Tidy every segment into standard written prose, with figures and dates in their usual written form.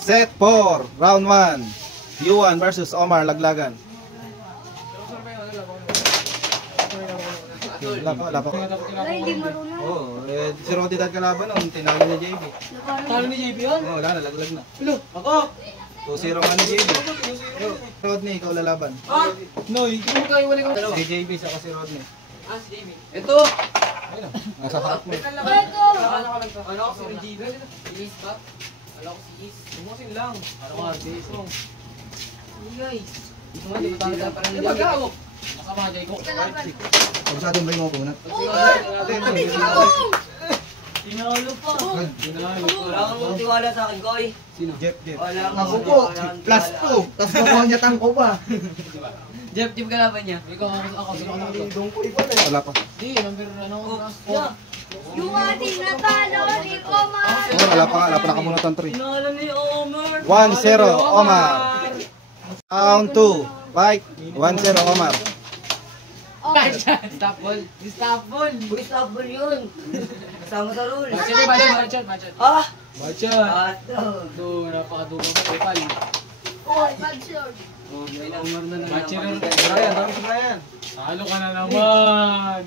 Set 4, round 1. Yuan versus Omar Laglagan. Wala pa. Hindi marunong. Oo, si Roddy dahil kalaban nun, tinalo ni JB. Talo ni JB yun? Oo, wala na, laglag na. Hello, ako! 2-0 nga ni JB. Rodney, ikaw lalaban. No, hindi mo kayo wala ko. Si JB, saka si Rodney. Si JB. Ito! Ayun na, nasa harap mo. Ito! Ano ako si JB? Is ba? Ano ako si Is? Tumusin lang. Ano ka, Is mo? Guys. Ito nga, di ba talaga parang hindi ako? Masama, Jay ko. Huwag sa atin ba yung mapunat? Tinalo pa. Wala kang tiwala sa akin, Koy. Sino? Jeff. Ako po, plus 2. Tapos makuha niya tangko pa. Jeff, kalaban niya. Ikaw, ako, sino ka nakito? Dong ko iba na. Wala pa. Di, number ano ko na. Yung ating natalo ni Omar! Oo, wala pa nakamunatan 3. Tinalo ni Omar. 1-0, Omar. Round 2, fight. 1-0, Omar. Stop ball. Stop ball. Stop ball yun. Kasama sa rule. Sige, budget. Ah! Budget. Ato. Ito, napakaduma ko. Pepal. Oy, bad sword. Oh, may Omar na naman. Brian, dami si Brian. Talo ka na naman.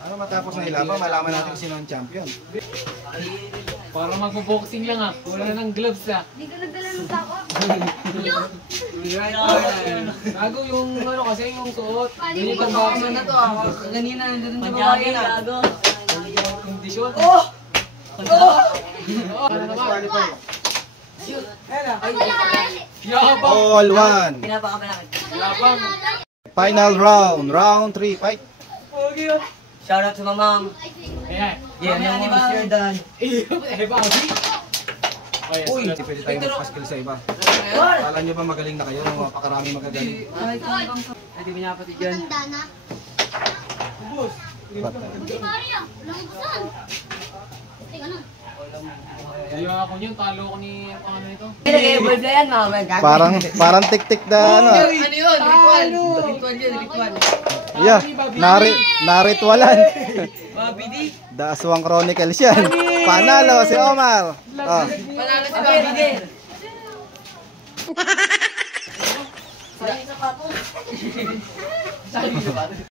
Ano matapos na ilaban, malaman natin kung sino ang champion. Para magpo-boxing lang ah. Wala na ng gloves ah. Hindi ka nagdala ng tako? Gago yung ano kasi yung suot. Hindi Yung ko boxing na to ah. Kanina nandun sa babae na. Gago. Kondisyon. Oh! Ano naman? Yabang! All 1. Pinapakamalaki. Yabang. Final round, round 3, fight. Shoutout sa mamang. Ayan. Yeah, yung mga Sir Dan. Eh, babi. Uy, hindi pwede tayo magpaskil sa iba. Kala nyo ba magaling na kayo? Mapakarami magagaling. Ay, di pinapatid yan. Tanda na. Buti Maria, walang buksan. Teka na. Ayaw ako niyan, talo ko ni pangalan nito. Pinag-evolve na yan, mama. Parang tik-tik na ano. Ano yun? Ritual yun, ritual. Yeah, naritwalan. Babi di. The Aswang Chronicles yan. Panalo si Omar. Oh. Panalo si Babi di. Sayang sa papo.